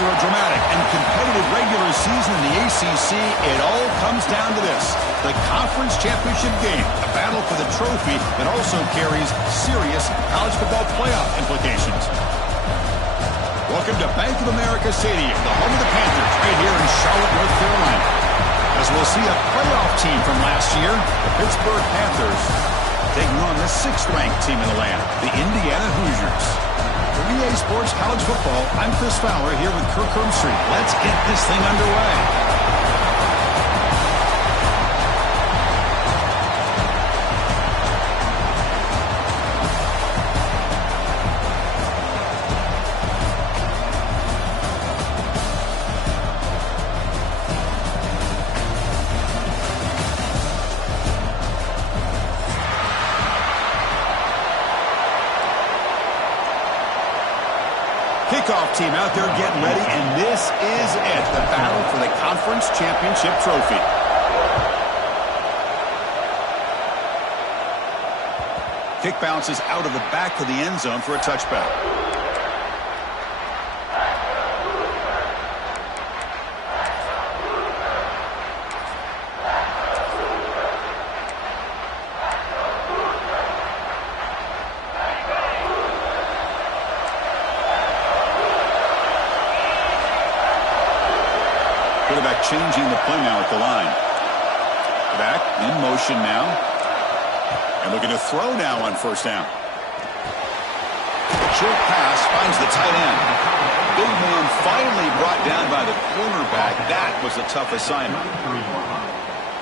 After a dramatic and competitive regular season in the ACC, it all comes down to this: the conference championship game, a battle for the trophy that also carries serious college football playoff implications. Welcome to Bank of America Stadium, the home of the Panthers, right here in Charlotte, North Carolina. As we'll see a playoff team from last year, the Pittsburgh Panthers, taking on the 6th-ranked team in the land, the Indiana Hoosiers. For EA Sports College Football, I'm Chris Fowler here with Kirk Herbstreit. Let's get this thing underway. Kickoff team out there getting ready, and this is it, the battle for the conference championship trophy. Kick bounces out of the back of the end zone for a touchback. Quarterback changing the play now at the line. Back in motion now. And looking to throw now on first down. Short pass finds the tight end. Big man finally brought down by the cornerback. That was a tough assignment.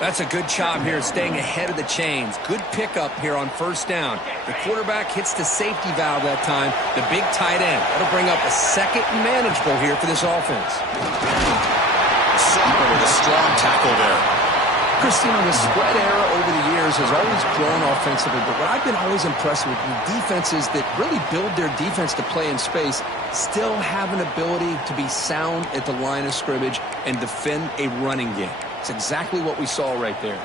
That's a good job here staying ahead of the chains. Good pickup here on first down. The quarterback hits the safety valve that time. The big tight end. That'll bring up a second and manageable here for this offense. Sommer with a strong tackle there. Christine, the spread era over the years has always grown offensively, but what I've been always impressed with the defenses that really build their defense to play in space still have an ability to be sound at the line of scrimmage and defend a running game. It's exactly what we saw right there.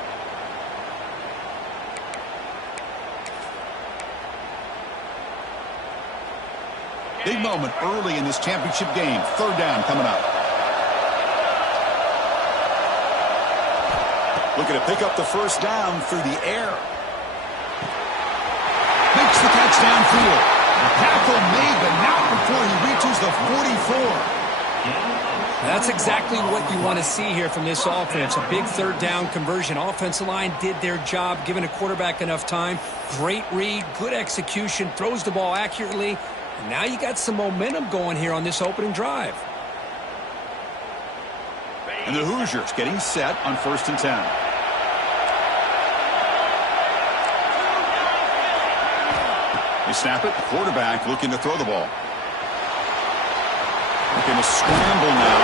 Big moment early in this championship game. Third down coming up. Looking to pick up the first down through the air. Makes the catch downfield. The tackle made, but not before he reaches the 44. That's exactly what you want to see here from this offense. A big third down conversion. Offensive line did their job, giving a quarterback enough time. Great read, good execution, throws the ball accurately. And now you got some momentum going here on this opening drive. And the Hoosiers getting set on 1st and 10. They snap it. Quarterback looking to throw the ball. Looking to scramble now.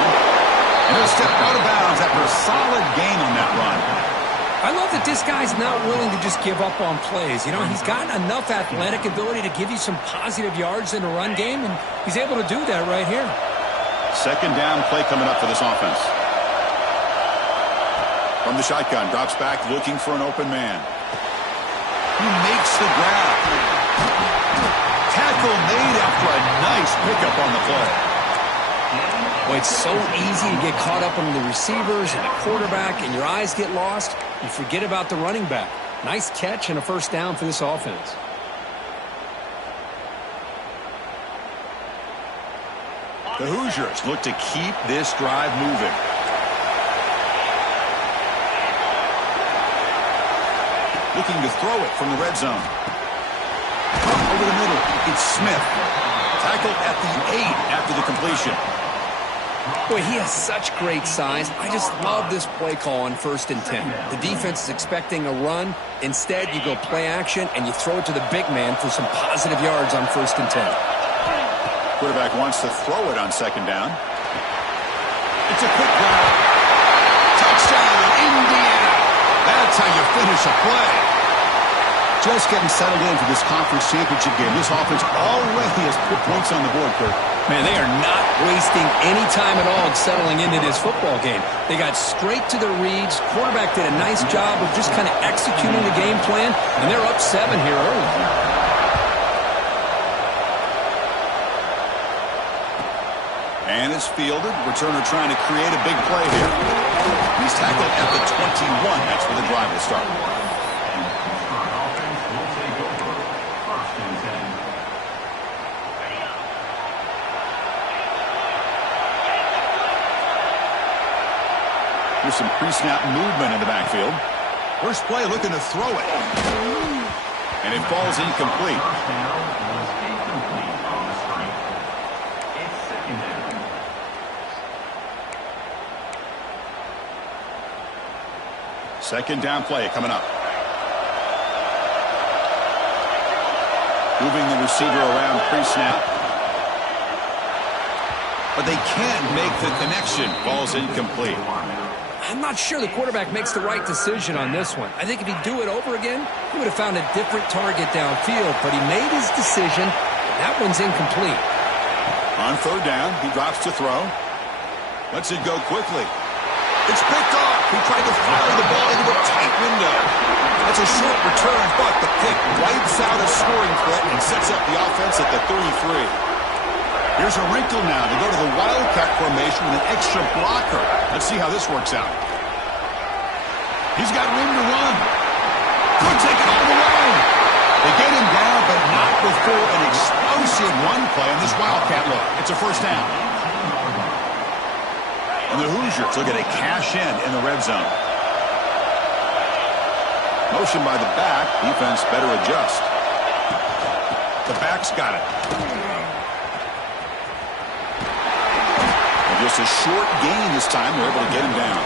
And he'll step out of bounds after a solid gain on that run. I love that this guy's not willing to just give up on plays. You know, he's got enough athletic ability to give you some positive yards in the run game, and he's able to do that right here. Second down play coming up for this offense. From the shotgun, drops back looking for an open man. He makes the grab. Tackle made after a nice pickup on the play. Boy, it's so easy to get caught up on the receivers and the quarterback, and your eyes get lost. You forget about the running back. Nice catch and a first down for this offense. The Hoosiers look to keep this drive moving. Looking to throw it from the red zone. Over the middle, it's Smith. Tackled at the 8 after the completion. Boy, he has such great size. I just love this play call on 1st and 10. The defense is expecting a run. Instead, you go play action, and you throw it to the big man for some positive yards on 1st and 10. Quarterback wants to throw it on 2nd down. It's a quick grab. Touchdown, Indiana. That's how you finish a play. Just getting settled into this conference championship game. This offense already has put points on the board, Kirk. Man, they are not wasting any time at all settling into this football game. They got straight to their reads. Quarterback did a nice job of just kind of executing the game plan, and they're up 7 here early. And it's fielded. Returner trying to create a big play here. He's tackled at the 21. That's where the drive will start. Here's some pre-snap movement in the backfield. First play looking to throw it. And it falls incomplete. Second down play coming up. Moving the receiver around pre-snap. But they can't make the connection. Falls incomplete. I'm not sure the quarterback makes the right decision on this one. I think if he'd do it over again, he would have found a different target downfield. But he made his decision. That one's incomplete. On third down, he drops to throw. Lets it go quickly. It's picked off. He tried to fire the ball into a tight window. That's a short return, but the pick wipes out a scoring threat and sets up the offense at the 33. Here's a wrinkle now to go to the wildcat formation with an extra blocker. Let's see how this works out. He's got room to run. Could take it all the way. They get him down, but not before an explosive run play on this wildcat look. It's a first down. And the Hoosiers looking to cash in the red zone. Motion by the back. Defense better adjust. The back's got it. And just a short gain this time. They're able to get him down.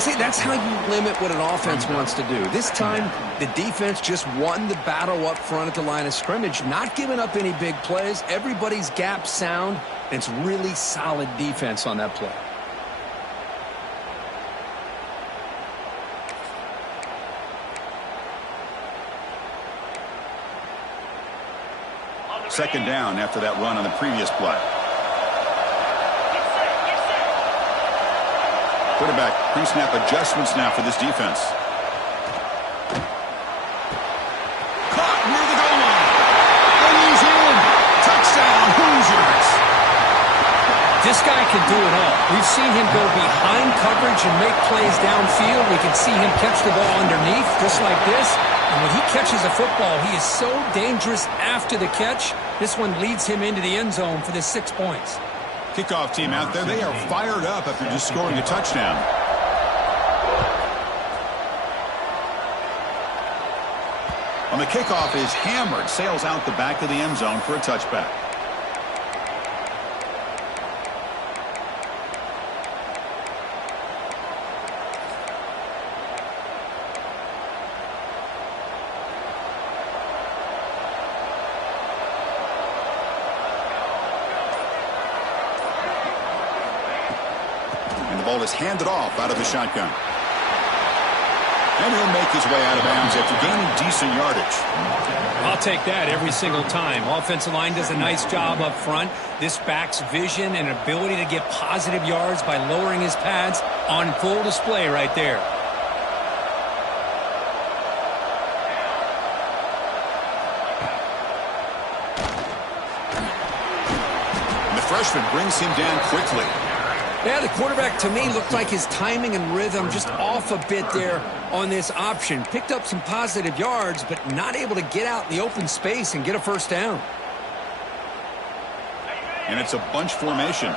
See, that's how you limit what an offense wants to do. This time, the defense just won the battle up front at the line of scrimmage, not giving up any big plays. Everybody's gap sound. And it's really solid defense on that play. Second down after that run on the previous play. Quarterback pre-snap adjustments now for this defense. Caught near the goal line. And he's in. Touchdown, Hoosiers. This guy can do it all. We've seen him go behind coverage and make plays downfield. We can see him catch the ball underneath, just like this. And when he catches a football, he is so dangerous after the catch. This one leads him into the end zone for the 6 points. Kickoff team out there. They are fired up after just scoring a touchdown. On the kickoff is hammered. Sails out the back of the end zone for a touchback. Ball is handed off out of the shotgun. And he'll make his way out of bounds after gaining decent yardage. I'll take that every single time. Offensive line does a nice job up front. This back's vision and ability to get positive yards by lowering his pads on full display right there. And the freshman brings him down quickly. Yeah, the quarterback, to me, looked like his timing and rhythm just off a bit there on this option. Picked up some positive yards, but not able to get out in the open space and get a first down. And it's a bunch formation.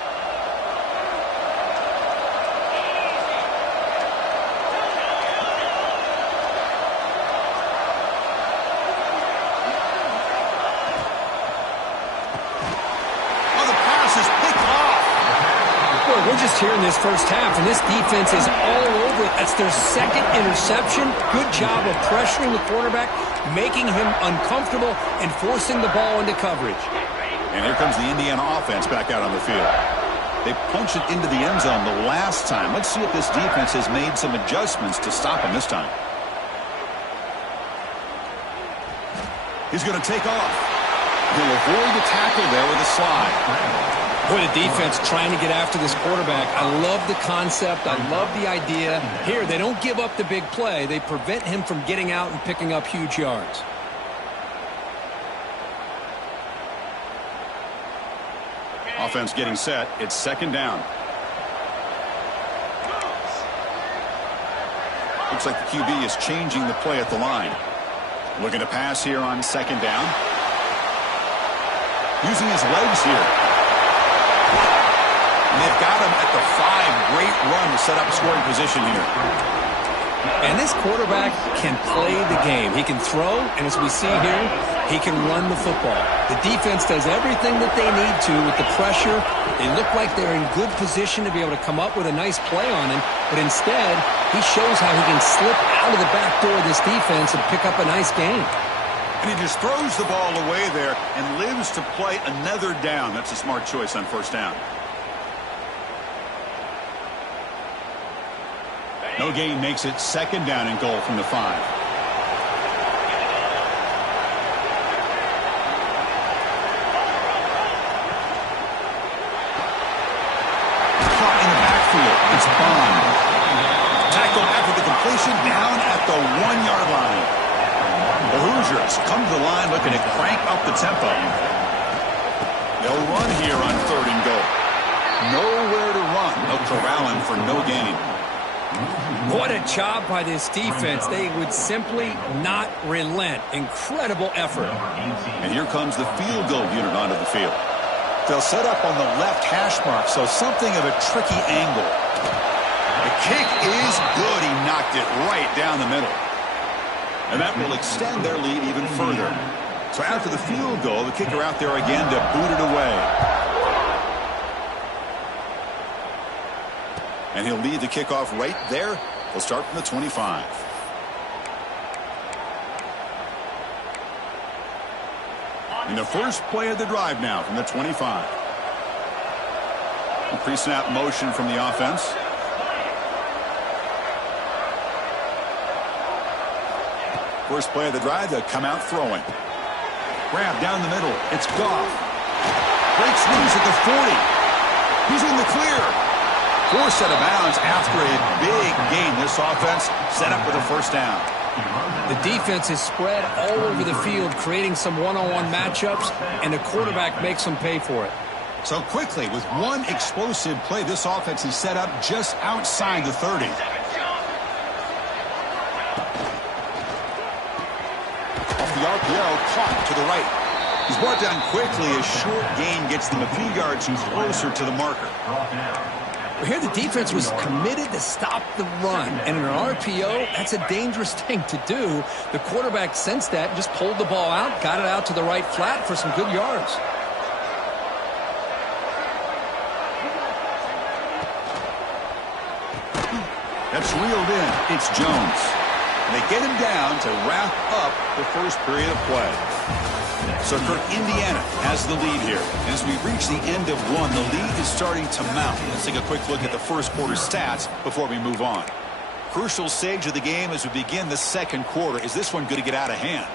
We're just here in this first half, and this defense is all over it. That's their second interception. Good job of pressuring the quarterback, making him uncomfortable, and forcing the ball into coverage. And here comes the Indiana offense back out on the field. They punched it into the end zone the last time. Let's see if this defense has made some adjustments to stop him this time. He's going to take off. He'll avoid the tackle there with a slide. Boy, the defense trying to get after this quarterback. I love the concept. I love the idea. Here, they don't give up the big play. They prevent him from getting out and picking up huge yards. Offense getting set. It's second down. Looks like the QB is changing the play at the line. Looking to pass here on second down. Using his legs here. And they've got him at the 5. Great run to set up scoring position here. And this quarterback can play the game. He can throw, and as we see here, he can run the football. The defense does everything that they need to with the pressure. They look like they're in good position to be able to come up with a nice play on him, but instead, he shows how he can slip out of the back door of this defense and pick up a nice gain. And he just throws the ball away there and lives to play another down. That's a smart choice on first down. No gain makes it second down and goal from the 5. Caught in the backfield. It's Bond. Tackle after the completion down at the 1-yard line. The Hoosiers come to the line looking to crank up the tempo. They'll run here on third and goal. Nowhere to run. They'll corral him for no gain. What a job by this defense. They would simply not relent. Incredible effort. And here comes the field goal unit onto the field. They'll set up on the left hash mark, so something of a tricky angle. The kick is good. He knocked it right down the middle. And that will extend their lead even further. So after the field goal, the kicker out there again to boot it away. And he'll lead the kickoff right there. He'll start from the 25. In the first play of the drive now from the 25. A pre-snap motion from the offense. First play of the drive, they'll come out throwing. Grab down the middle. It's Goff. Breaks loose at the 40. He's in the clear. Forced out of bounds after a big gain. This offense set up with a first down. The defense is spread all over the field, creating some one-on-one matchups, and the quarterback makes them pay for it. So quickly, with one explosive play, this offense is set up just outside the 30. Off the RPO, caught to the right. He's brought down quickly. A short gain gets them a few yards closer to the marker. Here the defense was committed to stop the run, and in an RPO, that's a dangerous thing to do. The quarterback sensed that and just pulled the ball out, got it out to the right flat for some good yards. That's reeled in. It's Jones. And they get him down to wrap up the first period of play. So Kirk, Indiana has the lead here. And as we reach the end of one, the lead is starting to mount. Let's take a quick look at the first quarter stats before we move on. Crucial stage of the game as we begin the second quarter. Is this one going to get out of hand?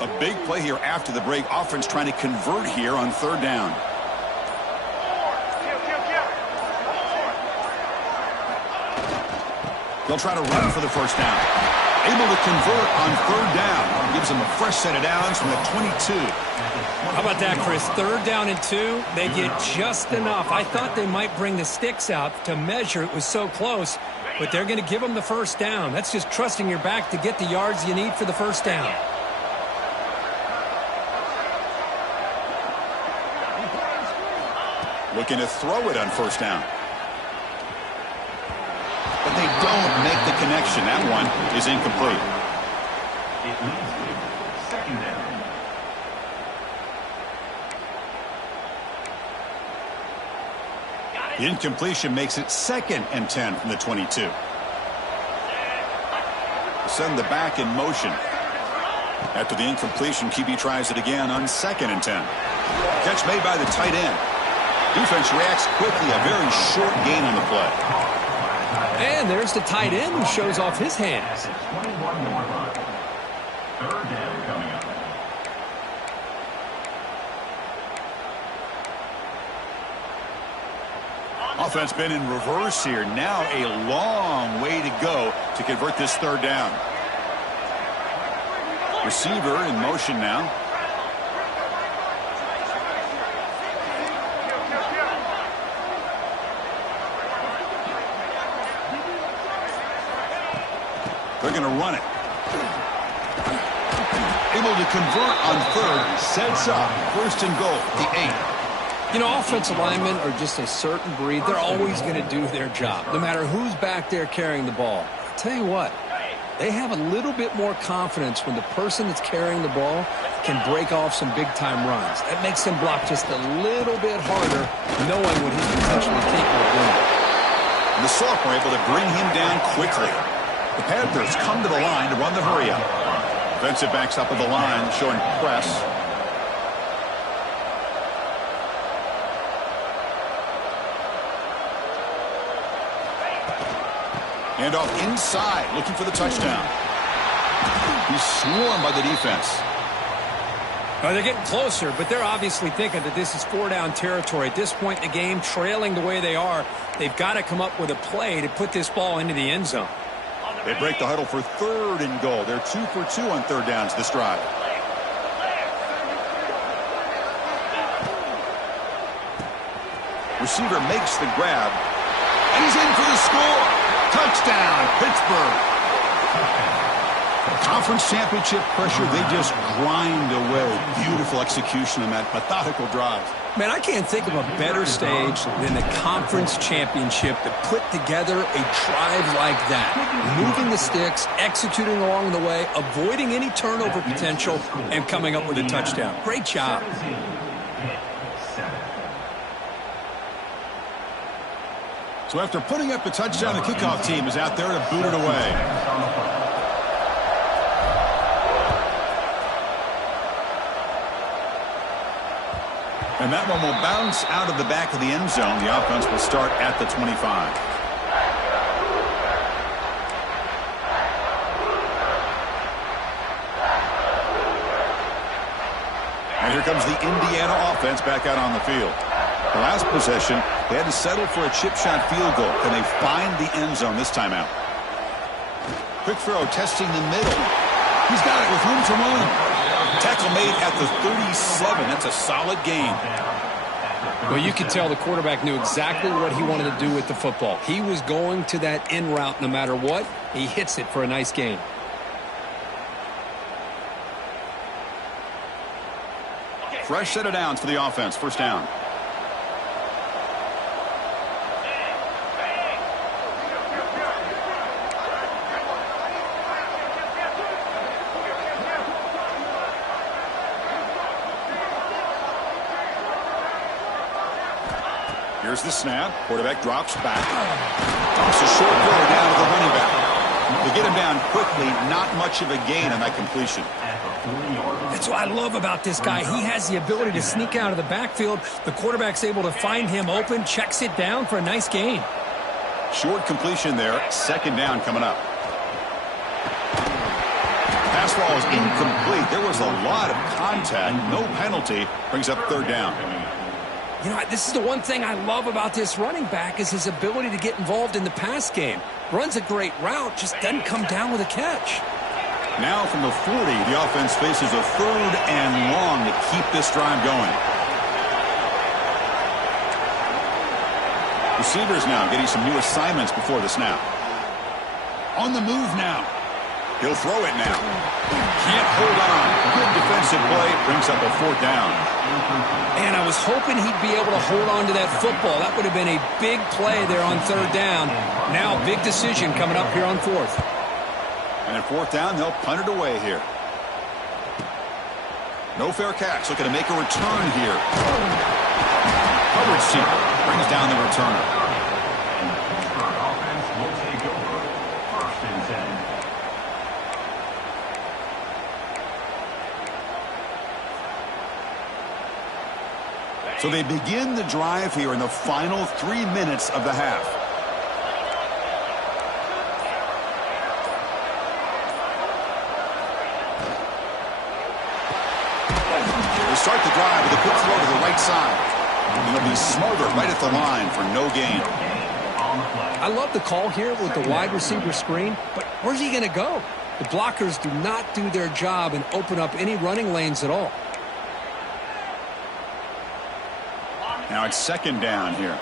A big play here after the break. Offense trying to convert here on third down. They'll try to run for the first down. Able to convert on third down. Gives them a fresh set of downs from the 22. How about that, Chris? Third down and 2. They get just enough. I thought they might bring the sticks out to measure. It was so close. But they're going to give them the first down. That's just trusting your back to get the yards you need for the first down. Looking to throw it on first down. But they don't make the connection. That one is incomplete. It leads to second down. The incompletion makes it 2nd and 10 from the 22. Send the back in motion. After the incompletion, QB tries it again on 2nd and 10. Catch made by the tight end. Defense reacts quickly. A very short gain on the play. And there's the tight end who shows off his hands. 21-yard line. Third down coming up. Offense been in reverse here. Now a long way to go to convert this third down. Receiver in motion now. They're going to run it. Able to convert on third. Sets up. First and goal. The 8. You know, offensive linemen are just a certain breed. They're always going to do their job, no matter who's back there carrying the ball. I'll tell you what, they have a little bit more confidence when the person that's carrying the ball can break off some big-time runs. That makes them block just a little bit harder, knowing what he's potentially capable of doing. And the sophomore able to bring him down quickly. The Panthers come to the line to run the hurry-up. Defensive backs up at the line, showing press. And off inside, looking for the touchdown. He's swarmed by the defense. Well, they're getting closer, but they're obviously thinking that this is 4-down territory. At this point in the game, trailing the way they are, they've got to come up with a play to put this ball into the end zone. They break the huddle for third and goal. They're 2 for 2 on third downs this drive. Receiver makes the grab, and he's in for the score. Touchdown, Pittsburgh. Conference championship pressure, they just grind away. Beautiful execution on that methodical drive. Man, I can't think of a better stage than the conference championship to put together a drive like that. Moving the sticks, executing along the way, avoiding any turnover potential, and coming up with a touchdown. Great job. So after putting up the touchdown, the kickoff team is out there to boot it away. And that one will bounce out of the back of the end zone. The offense will start at the 25. And here comes the Indiana offense back out on the field. The last possession, they had to settle for a chip shot field goal. Can they find the end zone this time out? Quick throw, testing the middle. He's got it with room to run. Tackle made at the 37. That's a solid gain. Well, you could tell the quarterback knew exactly what he wanted to do with the football. He was going to that in route no matter what. He hits it for a nice gain. Fresh set of downs for the offense. First down. Here's the snap. Quarterback drops back. Dumps a short throw down to the running back. They get him down quickly. Not much of a gain on that completion. That's what I love about this guy. He has the ability to sneak out of the backfield. The quarterback's able to find him open, checks it down for a nice gain. Short completion there. Second down coming up. Pass ball is incomplete. There was a lot of contact. No penalty. Brings up third down. You know, this is the one thing I love about this running back is his ability to get involved in the pass game. Runs a great route, just doesn't come down with a catch. Now from the 40, the offense faces a third and long to keep this drive going. Receivers now getting some new assignments before the snap. On the move now. He'll throw it now. Can't hold on. Good defensive play. Brings up a fourth down. And I was hoping he'd be able to hold on to that football. That would have been a big play there on third down. Now big decision coming up here on fourth. And at fourth down, they'll punt it away here. No fair catch. Looking to make a return here. Coverage team brings down the returner. Offense will take over. First and 10. So they begin the drive here in the final 3 minutes of the half. They start the drive with a quick throw to the right side. And they'll be smothered right at the line for no gain. I love the call here with the wide receiver screen, but where's he going to go? The blockers do not do their job and open up any running lanes at all. Now it's second down here.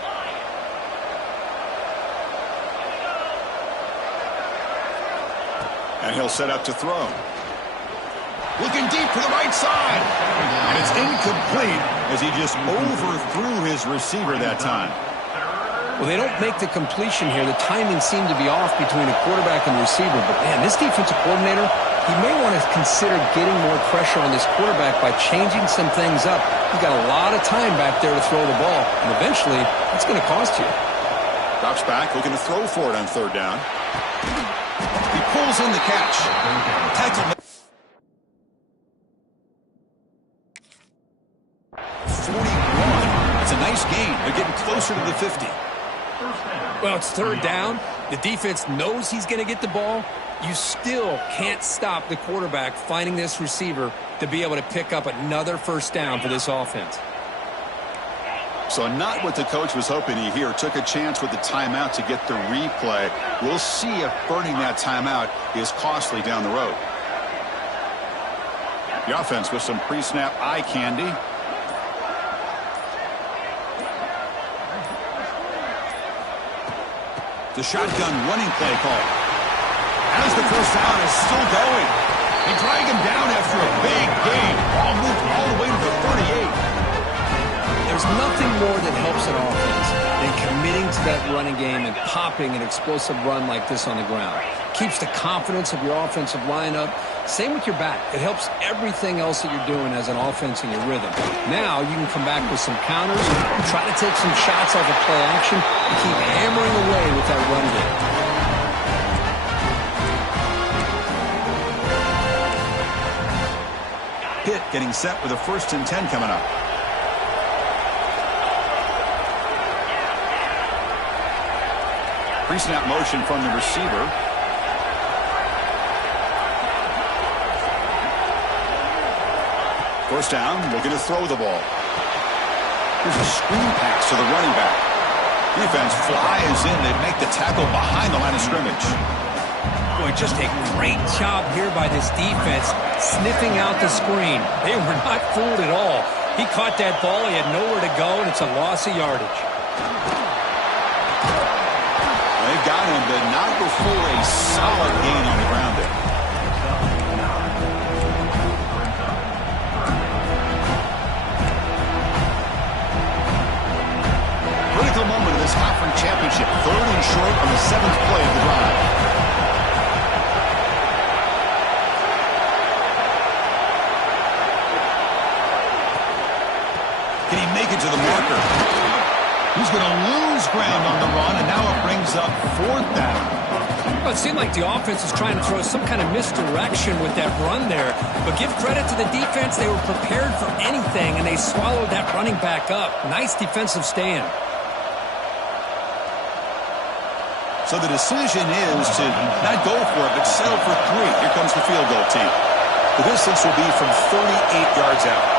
And he'll set up to throw. Looking deep to the right side. And it's incomplete as he just overthrew his receiver that time. Well, they don't make the completion here. The timing seemed to be off between the quarterback and the receiver. But, man, this defensive coordinator, he may want to consider getting more pressure on this quarterback by changing some things up. He's got a lot of time back there to throw the ball. And eventually, it's going to cost you. Drops back, looking to throw for it on third down. He pulls in the catch. Tackle. 41. It's a nice gain. They're getting closer to the 50. Well, it's third down. The defense knows he's going to get the ball. You still can't stop the quarterback finding this receiver to be able to pick up another first down for this offense. So not what the coach was hoping to hear. Took a chance with the timeout to get the replay. We'll see if burning that timeout is costly down the road. The offense with some pre-snap eye candy. The shotgun running play call. As the first down is still going. They drag him down after a big gain. Ball moved all the way to the 38. There's nothing more that helps an offense than committing to that running game and popping an explosive run like this on the ground. Keeps the confidence of your offensive lineup. Same with your back. It helps everything else that you're doing as an offense in your rhythm. Now you can come back with some counters, try to take some shots off of play action, and keep hammering away with that run game. Pitt getting set with a 1st and 10 coming up. Pre-snap motion from the receiver. First down, looking to throw the ball. Here's a screen pass to the running back. Defense flies in. They make the tackle behind the line of scrimmage. Boy, just a great job here by this defense, sniffing out the screen. They were not fooled at all. He caught that ball. He had nowhere to go, and it's a loss of yardage. They got him, but not before a solid gain on the ground there. Critical moment of this conference championship. 3rd and short on the 7th play of the drive. Can he make it to the marker? He's going to lose ground on the run, and now it brings up 4th down. Well, it seemed like the offense was trying to throw some kind of misdirection with that run there. But give credit to the defense. They were prepared for anything, and they swallowed that running back up. Nice defensive stand. So the decision is to not go for it, but settle for 3. Here comes the field goal team. The distance will be from 38 yards out.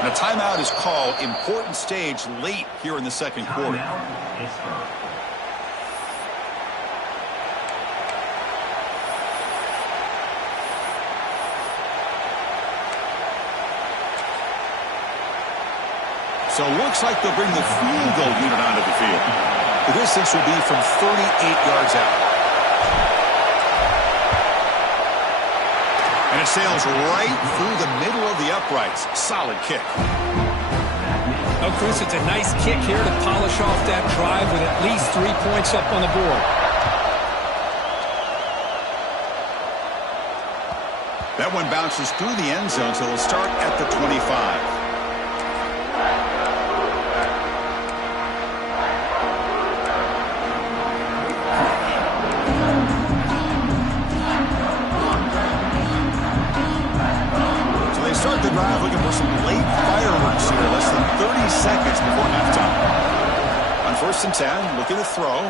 And a timeout is called. Important stage late here in the second quarter. So it looks like they'll bring the field goal unit onto the field. The distance will be from 38 yards out. And it sails right through the middle of the uprights. Solid kick. Oh, Chris, it's a nice kick here to polish off that drive with at least 3 points up on the board. That one bounces through the end zone, so they'll start at the 25. Start the drive looking for some late fireworks here. Less than 30 seconds before halftime. 1st and 10, looking to throw.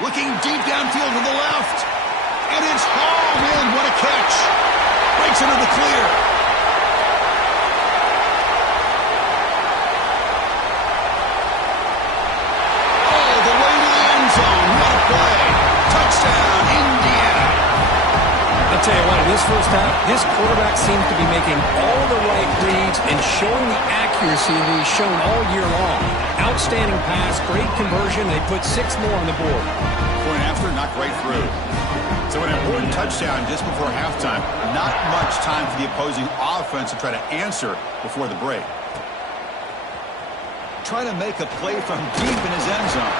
Looking deep downfield to the left. And it's hauled in. What a catch. Breaks into the clear. All the way to the end zone. What a play. Touchdown, Indiana. I'll tell you what, in this first half, this quarterback seems to be making all the right reads and showing the accuracy that he's shown all year long. Outstanding pass, great conversion. They put 6 more on the board. Point after, knocked right through. So an important touchdown just before halftime. Not much time for the opposing offense to try to answer before the break. Trying to make a play from deep in his end zone.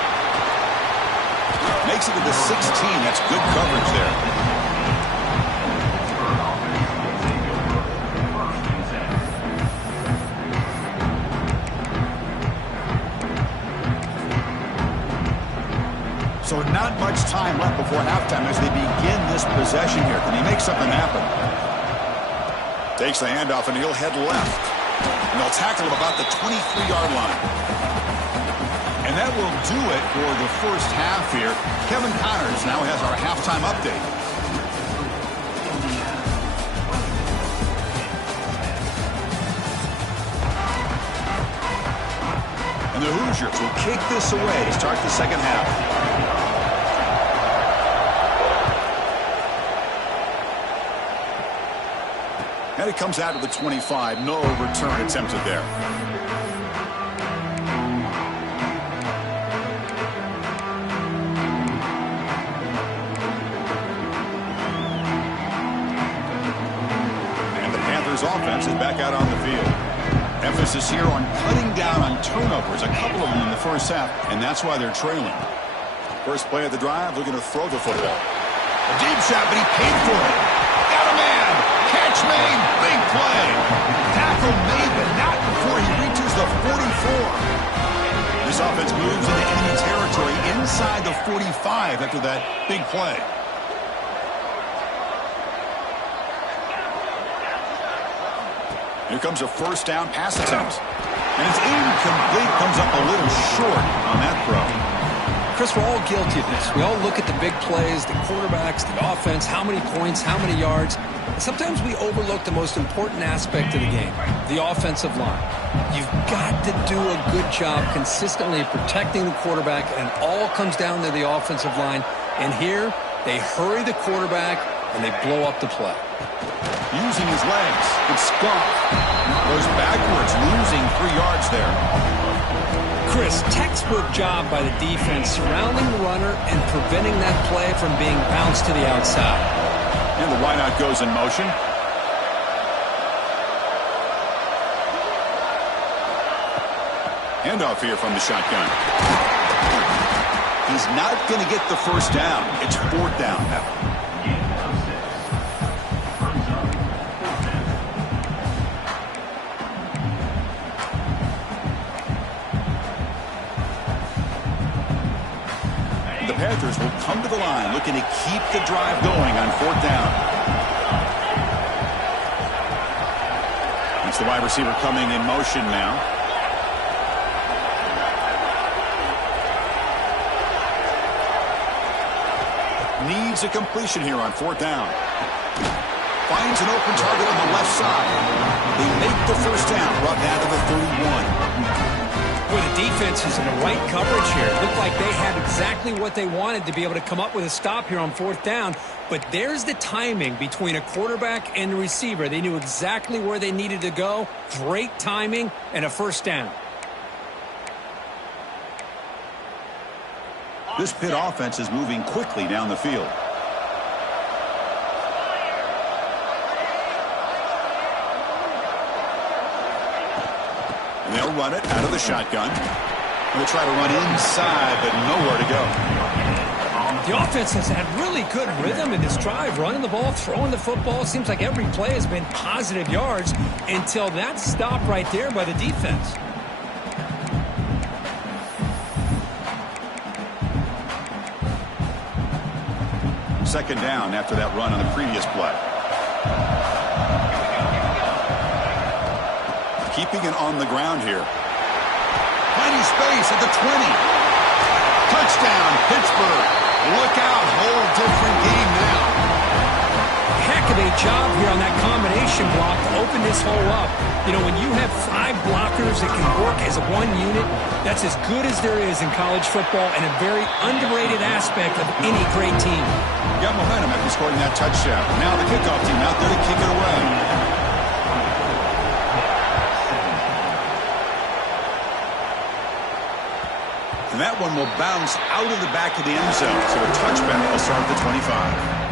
Makes it to the 16. That's good coverage there. So not much time left before halftime as they begin this possession here. Can he make something happen? Takes the handoff and he'll head left. And they'll tackle him about the 23-yard line. And that will do it for the first half here. Kevin Connors now has our halftime update. And the Hoosiers will kick this away to start the second half. And it comes out of the 25. No return attempted there. And the Panthers offense is back out on the field. Emphasis here on cutting down on turnovers, a couple of them in the first half, and that's why they're trailing. First play of the drive, looking to throw the football. A deep shot, but he paid for it. Got a man. Catch made. Big play. Tackle made, but not before he reaches the 44. This offense moves into enemy territory inside the 45 after that big play. Here comes a first down pass attempt. And it's incomplete. Comes up a little short on that throw. Chris, we're all guilty of this. We all look at the big plays, the quarterbacks, the offense, how many points, how many yards. Sometimes we overlook the most important aspect of the game, the offensive line. You've got to do a good job consistently protecting the quarterback, and it all comes down to the offensive line. And here, they hurry the quarterback, and they blow up the play. Using his legs, it's Goff. Goes backwards, losing 3 yards there. Chris, textbook job by the defense surrounding the runner and preventing that play from being bounced to the outside. And the wideout goes in motion. Handoff here from the shotgun. He's not going to get the first down. It's 4th down now. The Panthers will come to the line looking to keep the drive going on 4th down. It's the wide receiver coming in motion now. Needs a completion here on 4th down. Finds an open target on the left side. They make the first down, brought down to the 31. Boy, the defense is in the right coverage here. It looked like they had exactly what they wanted to be able to come up with a stop here on 4th down. But there's the timing between a quarterback and the receiver. They knew exactly where they needed to go. Great timing and a first down. This Pitt offense is moving quickly down the field. And they'll run it out of the shotgun. They'll try to run inside, but nowhere to go. The offense has had really good rhythm in this drive, running the ball, throwing the football. Seems like every play has been positive yards until that stop right there by the defense. Second down after that run on the previous play. Keeping it on the ground here. empty space at the 20. Touchdown, Pittsburgh. Look out, whole different game now. Heck of a job here on that combination block to open this hole up. You know, when you have 5 blockers that can work as one unit, that's as good as there is in college football and a very underrated aspect of any great team. Got momentum after scoring that touchdown. Now the kickoff team out there to kick it away. And that one will bounce out of the back of the end zone. So a touchback will start at the 25.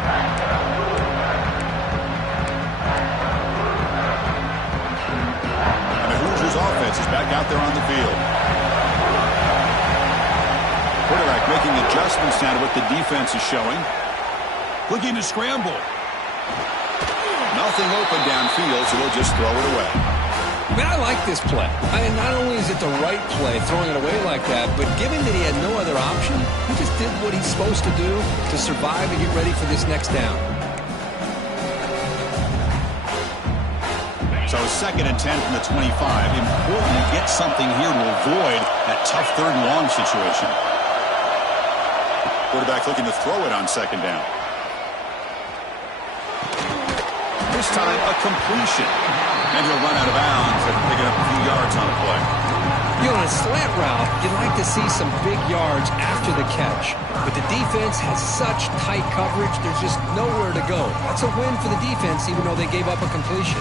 Offense is back out there on the field. Quarterback making adjustments now to what the defense is showing. Looking to scramble. Nothing open downfield, so they'll just throw it away. Man, I like this play. Not only is it the right play, throwing it away like that, but given that he had no other option, he just did what he's supposed to do to survive and get ready for this next down. So 2nd and 10 from the 25. Important to get something here to avoid that tough 3rd and long situation. Quarterback looking to throw it on 2nd down. This time a completion. And he'll run out of bounds after picking up a few yards on the play. You know, on a slant route, you'd like to see some big yards after the catch. But the defense has such tight coverage, there's just nowhere to go. That's a win for the defense, even though they gave up a completion.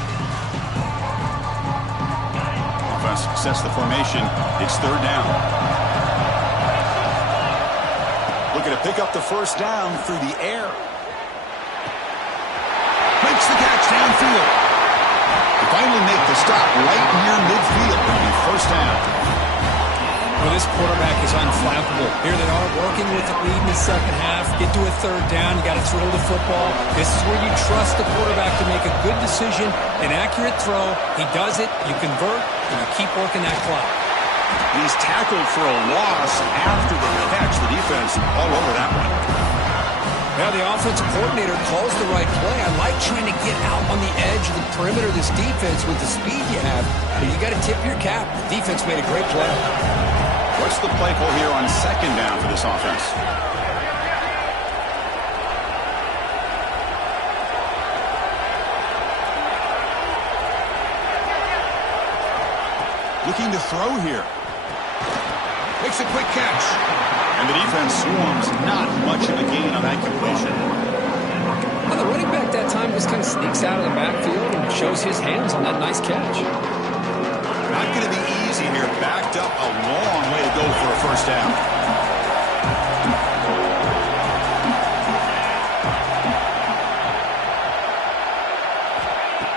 Sets the formation. It's 3rd down. Looking to pick up the 1st down through the air. Makes the catch downfield. They finally make the stop right near midfield. It'll be 1st down. Well, this quarterback is unflappable. Here they are working with the lead in the 2nd half. Get to a 3rd down. You got to throw the football. This is where you trust the quarterback to make a good decision, an accurate throw. He does it. You convert, and you keep working that clock. He's tackled for a loss after the catch. The defense all over that one. Now the offensive coordinator calls the right play. I like trying to get out on the edge of the perimeter of this defense with the speed you have. But you got to tip your cap. The defense made a great play. What's the play call here on 2nd down for this offense? Looking to throw here. Makes a quick catch. And the defense swarms. Not much of a gain on that completion. Well, the running back that time just kind of sneaks out of the backfield and shows his hands on that nice catch. Not going to be easy here. Backed up a long way to go for a 1st down.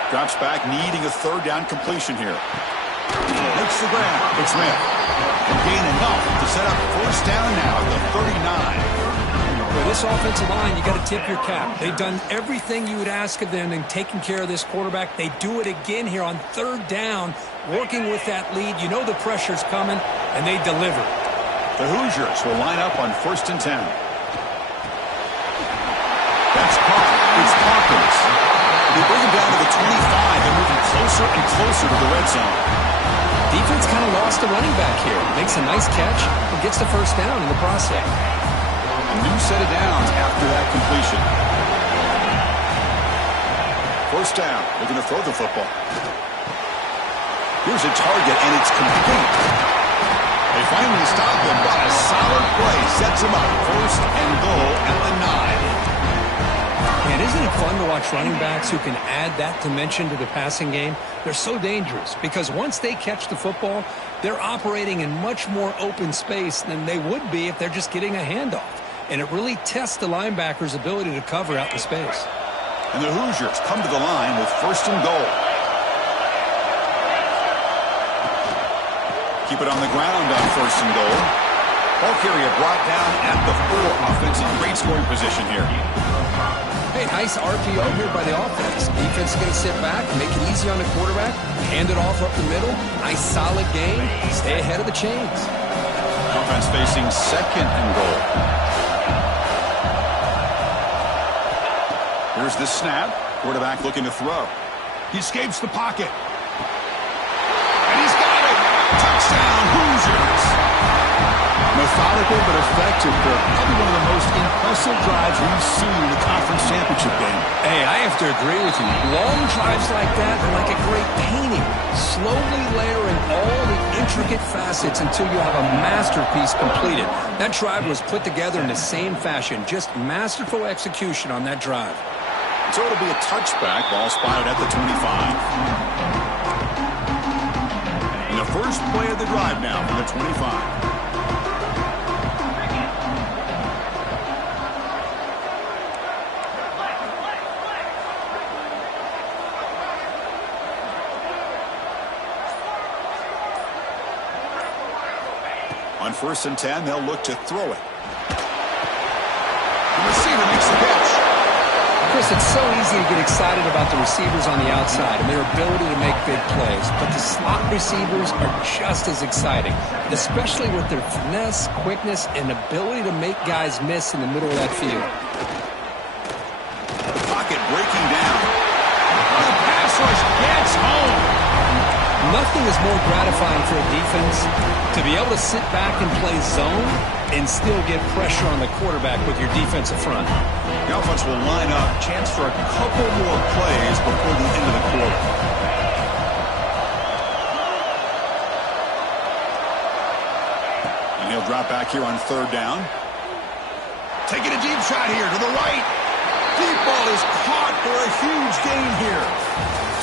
Drops back, needing a 3rd down completion here. Makes the grab. It's Smith. Gain enough to set up 1st down now at the 39. For this offensive line, you got to tip your cap. They've done everything you would ask of them in taking care of this quarterback. They do it again here on 3rd down, working with that lead. You know the pressure's coming, and they deliver. The Hoosiers will line up on 1st and 10. That's caught. It's Hawkins. They bring him down to the 25. They're moving closer and closer to the red zone. Defense kind of lost the running back here. Makes a nice catch and gets the 1st down in the process. A new set of downs after that completion. 1st down. Looking to throw the football. Here's a target, and it's complete. They finally stop him, but a solid play sets him up. 1st and goal at the 9. And isn't it fun to watch running backs who can add that dimension to the passing game? They're so dangerous because once they catch the football, they're operating in much more open space than they would be if they're just getting a handoff. And it really tests the linebacker's ability to cover out the space. And the Hoosiers come to the line with 1st and goal. Keep it on the ground on 1st and goal. Ball carrier brought down at the 4. Offense in great scoring position here. Hey, nice RPO here by the offense. Defense is going to sit back, make it easy on the quarterback, hand it off up the middle. Nice solid game. Stay ahead of the chains. Offense facing 2nd and goal. Here's the snap. Quarterback looking to throw. He escapes the pocket. And he's got it. Touchdown, Hoosiers. Methodical but effective. Probably one of the most impressive drives we've seen in the conference championship game. Hey, I have to agree with you. Long drives like that are like a great painting. Slowly layering all the intricate facets until you have a masterpiece completed. That drive was put together in the same fashion. Just masterful execution on that drive. So it'll be a touchback. Ball spotted at the 25. And the first play of the drive now from the 25. On 1st and 10, they'll look to throw it. The receiver makes the catch. Chris, it's so easy to get excited about the receivers on the outside and their ability to make big plays, but the slot receivers are just as exciting, especially with their finesse, quickness, and ability to make guys miss in the middle of that field. The pocket breaking down. The pass rush gets home. Nothing is more gratifying for a defense to be able to sit back and play zone and still get pressure on the quarterback with your defensive front. The offense will line up. Chance for a couple more plays before the end of the quarter. And he'll drop back here on 3rd down. Taking a deep shot here to the right. Deep ball is caught for a huge gain here.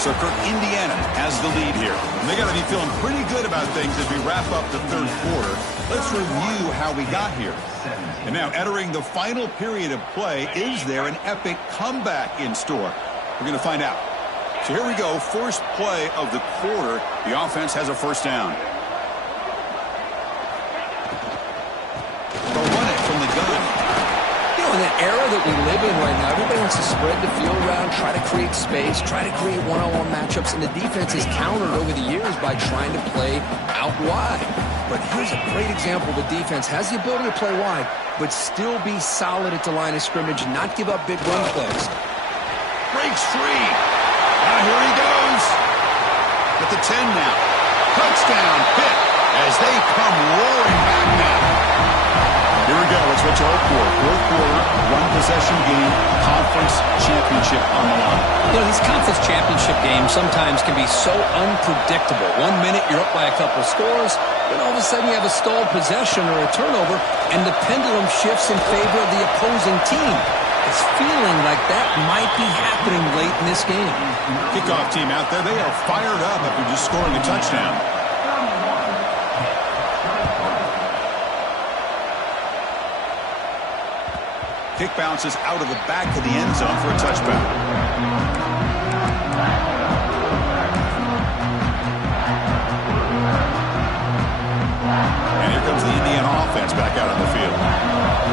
So Kirk, Indiana has the lead here. And they got to be feeling pretty good about things as we wrap up the 3rd quarter. Let's review how we got here. And now entering the final period of play, is there an epic comeback in store? We're going to find out. So here we go. First play of the quarter. The offense has a 1st down. They'll run it from the gun. In that era that we live in right now, everybody wants to spread the field around, try to create space, try to create one-on-one matchups, and the defense has countered over the years by trying to play out wide. But here's a great example. The defense has the ability to play wide, but still be solid at the line of scrimmage and not give up big run plays. Breaks free. Now here he goes. At the 10 now. Touchdown, Pitt, as they come roaring back now. Here we go. It's what you hope for. 4th quarter, 1-possession game, conference championship on the line. You know, these conference championship games sometimes can be so unpredictable. 1 minute you're up by a couple of scores, then all of a sudden you have a stalled possession or a turnover, and the pendulum shifts in favor of the opposing team. It's feeling like that might be happening late in this game. Kickoff team out there, they are fired up after just scoring a touchdown. Kick bounces out of the back of the end zone for a touchback. And here comes the Indiana offense back out on the field.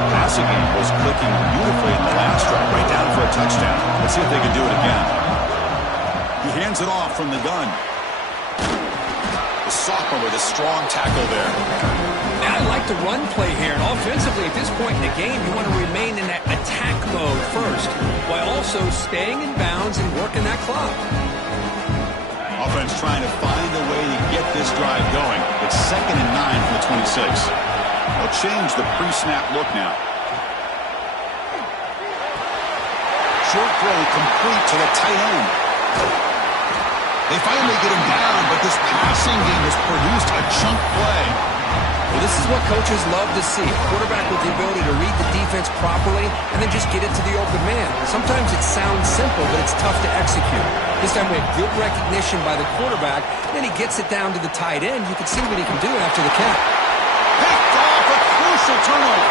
Passing game was clicking beautifully in the last drive, right down for a touchdown. Let's see if they can do it again. He hands it off from the gun. The sophomore with a strong tackle there. Now I like the run play here, and offensively at this point in the game, you want to remain in that attack mode first, while also staying in bounds and working that clock. Offense trying to find a way to get this drive going. It's 2nd and 9 from the 26. They'll change the pre-snap look now. Short throw complete to the tight end. They finally get him down, but this passing game has produced a chunk play. Well, this is what coaches love to see. A quarterback with the ability to read the defense properly and then just get it to the open man. Sometimes it sounds simple, but it's tough to execute. This time we have good recognition by the quarterback. Then he gets it down to the tight end. You can see what he can do after the catch. Picked off a crucial turnover.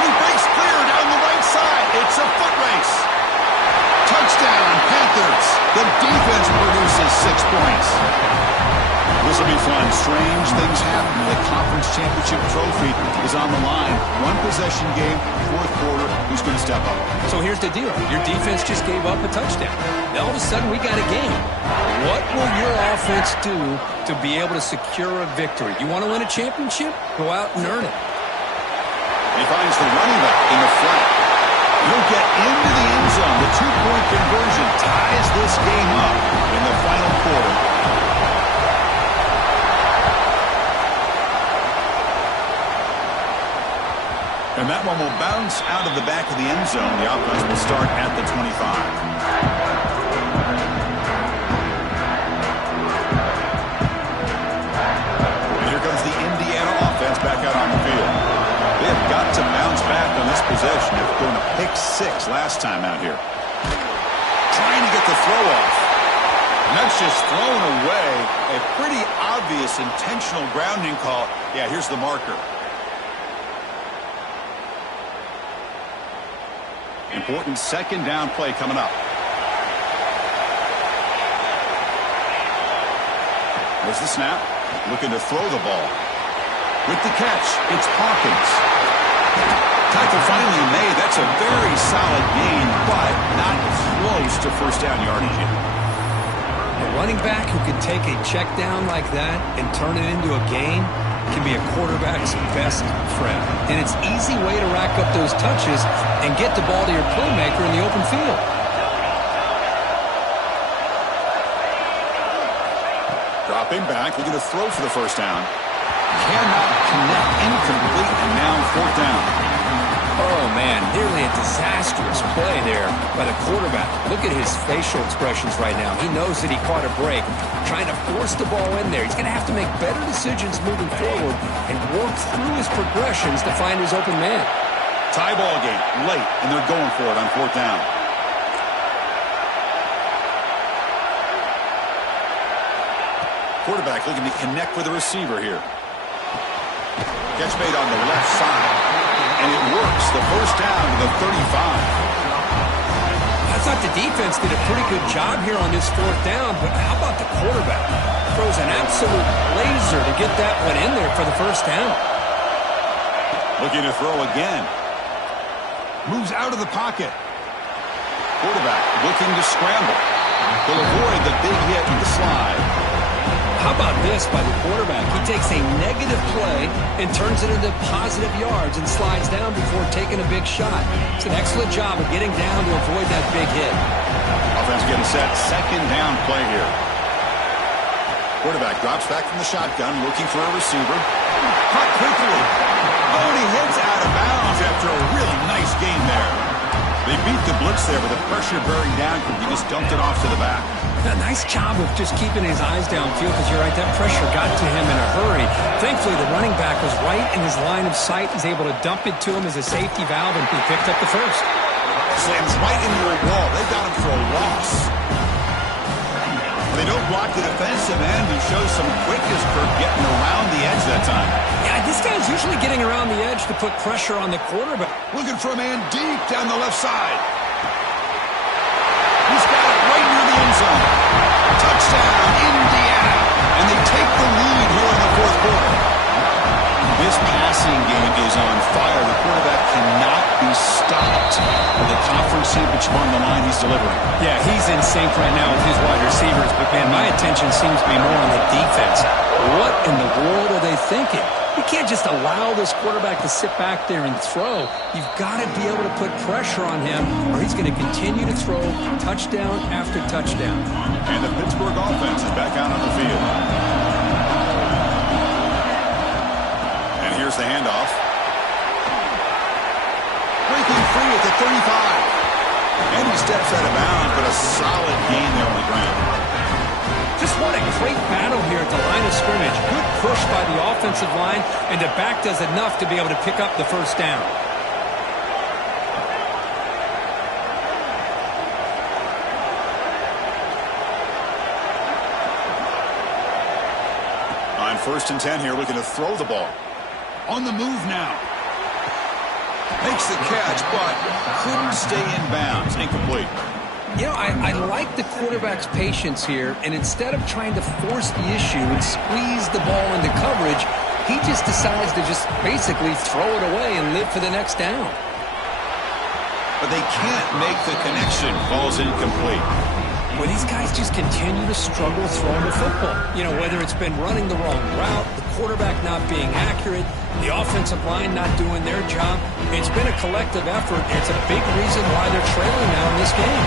And he breaks clear down the right side. It's a foot race. Touchdown, Panthers. The defense produces 6 points. This will be fun. Strange things happen. The conference championship trophy is on the line. 1-possession game, 4th quarter. Who's going to step up? So here's the deal. Your defense just gave up a touchdown. Now all of a sudden we got a game. What will your offense do to be able to secure a victory? You want to win a championship? Go out and earn it. He finds the running back in the flat. He'll get into the end zone. The 2-point conversion ties this game up in the final quarter. And that one will bounce out of the back of the end zone. The offense will start at the 25. And here comes the Indiana offense back out on the field. They have got to bounce back on this possession after going a pick 6 last time out here. Trying to get the throw off. And that's just thrown away. A pretty obvious intentional grounding call. Yeah, here's the marker. Important second down play coming up. There's the snap. Looking to throw the ball. With the catch, it's Hawkins. Tackle finally made. That's a very solid gain, but not close to first down yardage yet. A running back who can take a check down like that and turn it into a gain can be a quarterback's best friend. And it's an easy way to rack up those touches and get the ball to your playmaker in the open field. Dropping back, looking to throw for the first down. Cannot connect, incomplete, and now fourth down. Oh, man, nearly a disastrous play there by the quarterback. Look at his facial expressions right now. He knows that he caught a break, trying to force the ball in there. He's going to have to make better decisions moving forward and work through his progressions to find his open man. Tie ball game, late, and they're going for it on fourth down. Quarterback looking to connect with the receiver here. Catch made on the left side. And it works. The first down to the 35. I thought the defense did a pretty good job here on this fourth down, but how about the quarterback? Throws an absolute laser to get that one in there for the first down. Looking to throw again. Moves out of the pocket. Quarterback looking to scramble. Will avoid the big hit with the slide. How about this by the quarterback? He takes a negative play and turns it into positive yards and slides down before taking a big shot. It's an excellent job of getting down to avoid that big hit. Offense getting set. Second down play here. Quarterback drops back from the shotgun, looking for a receiver. Caught quickly. Oh, and he heads out of bounds after a really nice game there. They beat the blitz there with the pressure bearing down. He just dumped it off to the back. A nice job of just keeping his eyes downfield because you're right, that pressure got to him in a hurry. Thankfully, the running back was right in his line of sight. He's able to dump it to him as a safety valve, and he picked up the first. Slams right into a wall. They got him for a loss. They don't block the defensive end. He shows some quickness for getting around the edge that time. Yeah, this guy's usually getting around the edge to put pressure on the quarterback. Looking for a man deep down the left side. He's got it right near the end zone. Touchdown, Indiana. And they take the lead here in the fourth quarter. This passing game is on fire. The quarterback cannot be stopped. With the conference championship on the line, he's delivering. Yeah, he's in sync right now with his wide receivers. But, man, my attention seems to be more on the defense. What in the world are they thinking? You can't just allow this quarterback to sit back there and throw. You've got to be able to put pressure on him, or he's going to continue to throw touchdown after touchdown. And the Pittsburgh offense is back out on the field. And here's the handoff. Breaking free at the 35. And he steps out of bounds, but a solid gain there on the ground. Just what a great battle here at the line of scrimmage. Good push by the offensive line, and the back does enough to be able to pick up the first down. On 1st and 10 here, looking to throw the ball. On the move now. Makes the catch, but couldn't stay in bounds. Incomplete. You know, I like the quarterback's patience here, and instead of trying to force the issue and squeeze the ball into coverage, he just decides to just basically throw it away and live for the next down. But they can't make the connection. Ball's incomplete. Well, these guys just continue to struggle throwing the football. You know, whether it's been running the wrong route, the quarterback not being accurate, the offensive line not doing their job. It's been a collective effort. It's a big reason why they're trailing now in this game.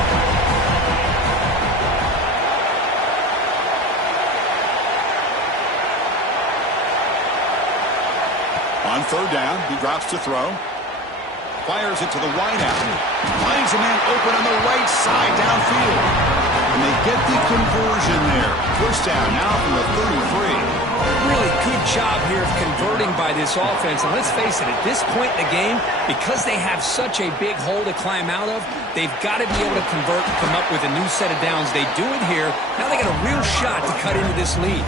On 3rd down, he drops to throw. Fires it to the wideout. Finds a man open on the right side downfield. And they get the conversion there. First down now from the 33. Really good job here of converting by this offense. And let's face it, at this point in the game, because they have such a big hole to climb out of, they've got to be able to convert and come up with a new set of downs. They do it here. Now they got a real shot to cut into this lead.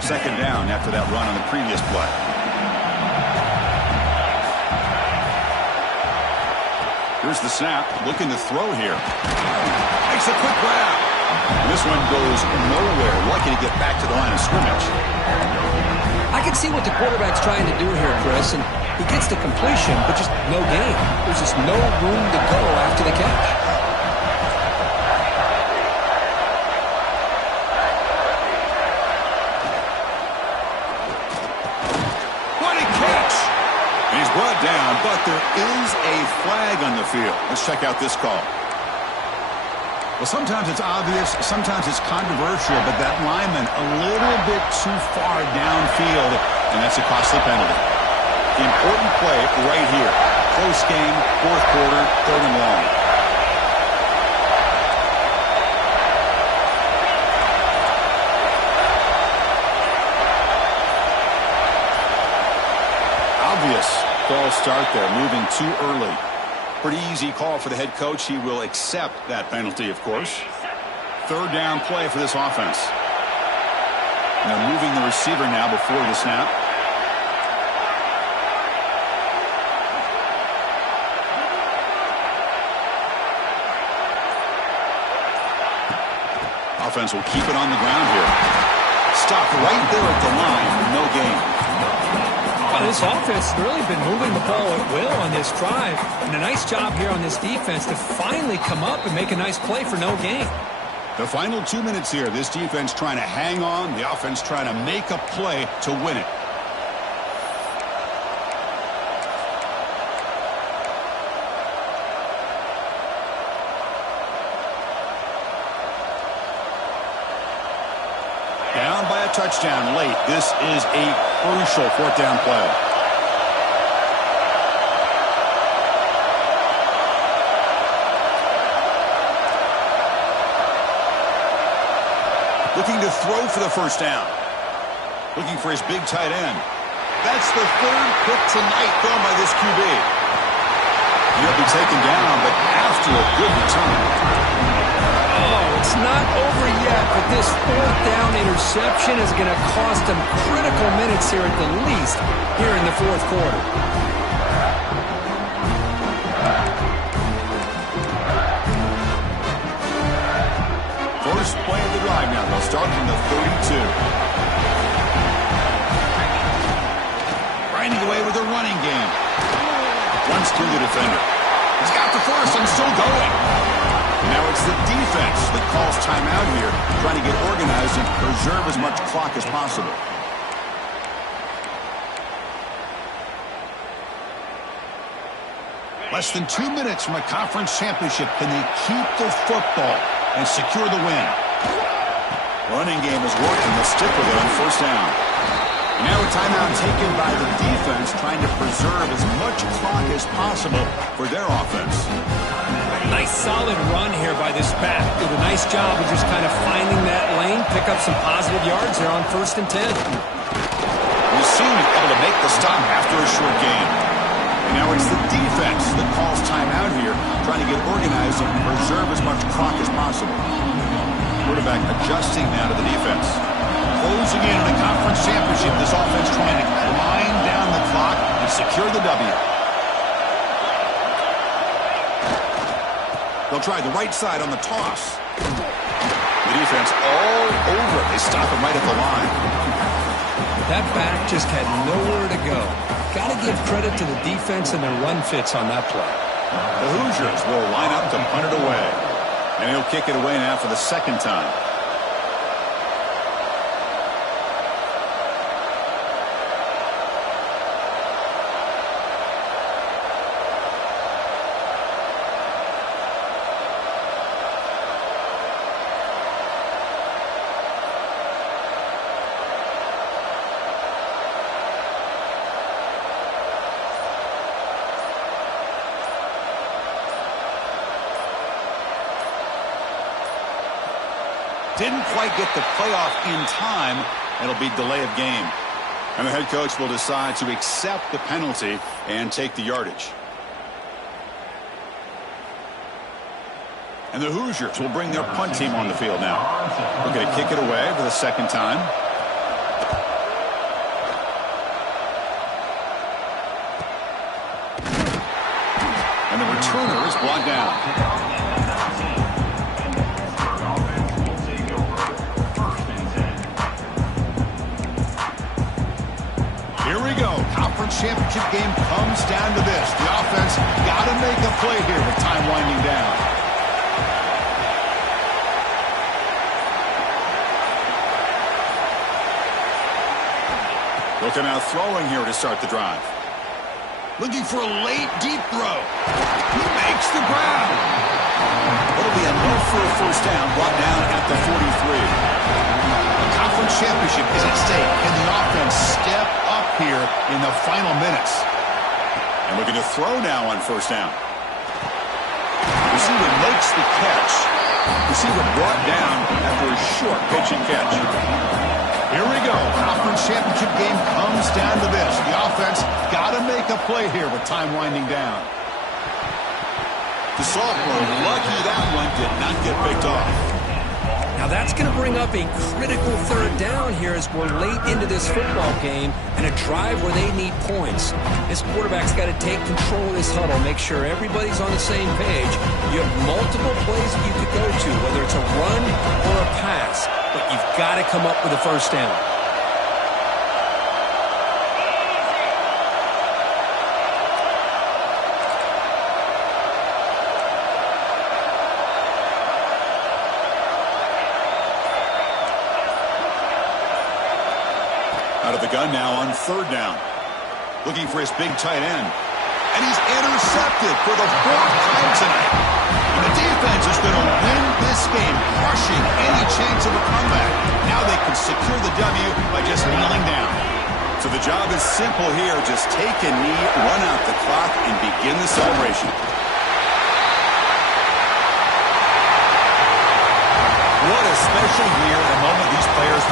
Second down after that run on the previous play. Here's the snap, looking to throw here. Makes a quick grab. This one goes nowhere. Lucky to get back to the line of scrimmage. I can see what the quarterback's trying to do here, Chris, and he gets the completion, but just no gain. There's just no room to go after the catch. What a catch! He's brought down, but there is a flag on the field. Let's check out this call. Well, sometimes it's obvious, sometimes it's controversial, but that lineman a little bit too far downfield, and that's a costly penalty. Important play right here. Close game, fourth quarter, 3rd and long. Obvious false start there, moving too early. Pretty easy call for the head coach. He will accept that penalty, of course. 3rd down play for this offense. Now moving the receiver now before the snap. Offense will keep it on the ground here. Stop right there at the line. No gain. Well, this offense has really been moving the ball at will on this drive. And a nice job here on this defense to finally come up and make a nice play for no gain. The final 2 minutes here. This defense trying to hang on. The offense trying to make a play to win it. Down by a touchdown late. This is a crucial 4th down play. Looking to throw for the first down. Looking for his big tight end. That's the 3rd pick tonight thrown by this QB. He'll be taken down, but after a good return. Oh, it's not over yet, but this 4th down interception is going to cost them critical minutes here at the least here in the 4th quarter. First play of the drive now. They'll start from the 32. Grinding away with a running game. Runs through the defender. He's got the first and still going. Now it's the defense that calls timeout here, trying to get organized and preserve as much clock as possible. Less than 2 minutes from a conference championship. Can they keep the football and secure the win? Running game is working. They'll stick with it on first down. And now a timeout taken by the defense, trying to preserve as much clock as possible for their offense. Nice solid run here by this back. Did a nice job of just kind of finding that lane, pick up some positive yards there on 1st and 10. You see him able to make the stop after a short gain. And now it's the defense that calls timeout here, trying to get organized and preserve as much clock as possible. Quarterback adjusting now to the defense. Closing in on a conference championship, this offense trying to grind down the clock and secure the W. They'll try the right side on the toss. The defense all over it. They stop him right at the line. That back just had nowhere to go. Got to give credit to the defense and their run fits on that play. The Hoosiers will line up to punt it away. And he'll kick it away now for the 2nd time. Didn't quite get the playoff in time. It'll be delay of game. And the head coach will decide to accept the penalty and take the yardage. And the Hoosiers will bring their punt team on the field now. We're going to kick it away for the second time. And the returner is brought down. Here we go. Conference championship game comes down to this. The offense got to make a play here with time winding down. Looking out throwing here to start the drive. Looking for a late deep throw. He makes the grab. It'll be enough for a first down, brought down at the 43. The conference championship is at stake. Can the offense step up here in the final minutes? And looking to throw now on first down. Receiver makes the catch. Receiver brought down after a short pitch and catch. Here we go. Conference championship game comes down to this. The offense got to make a play here with time winding down. The sophomore, lucky that one did not get picked off. Now that's going to bring up a critical third down here as we're late into this football game and a drive where they need points. This quarterback's got to take control of this huddle, make sure everybody's on the same page. You have multiple plays that you could go to, whether it's a run or a pass, but you've got to come up with a first down. Out of the gun now on third down. Looking for his big tight end. And he's intercepted for the fourth time tonight. And the defense is going to win this game, crushing any chance of a comeback. Now they can secure the W by just kneeling down. So the job is simple here. Just take a knee, run out the clock, and begin the celebration. What a special year, the moment these players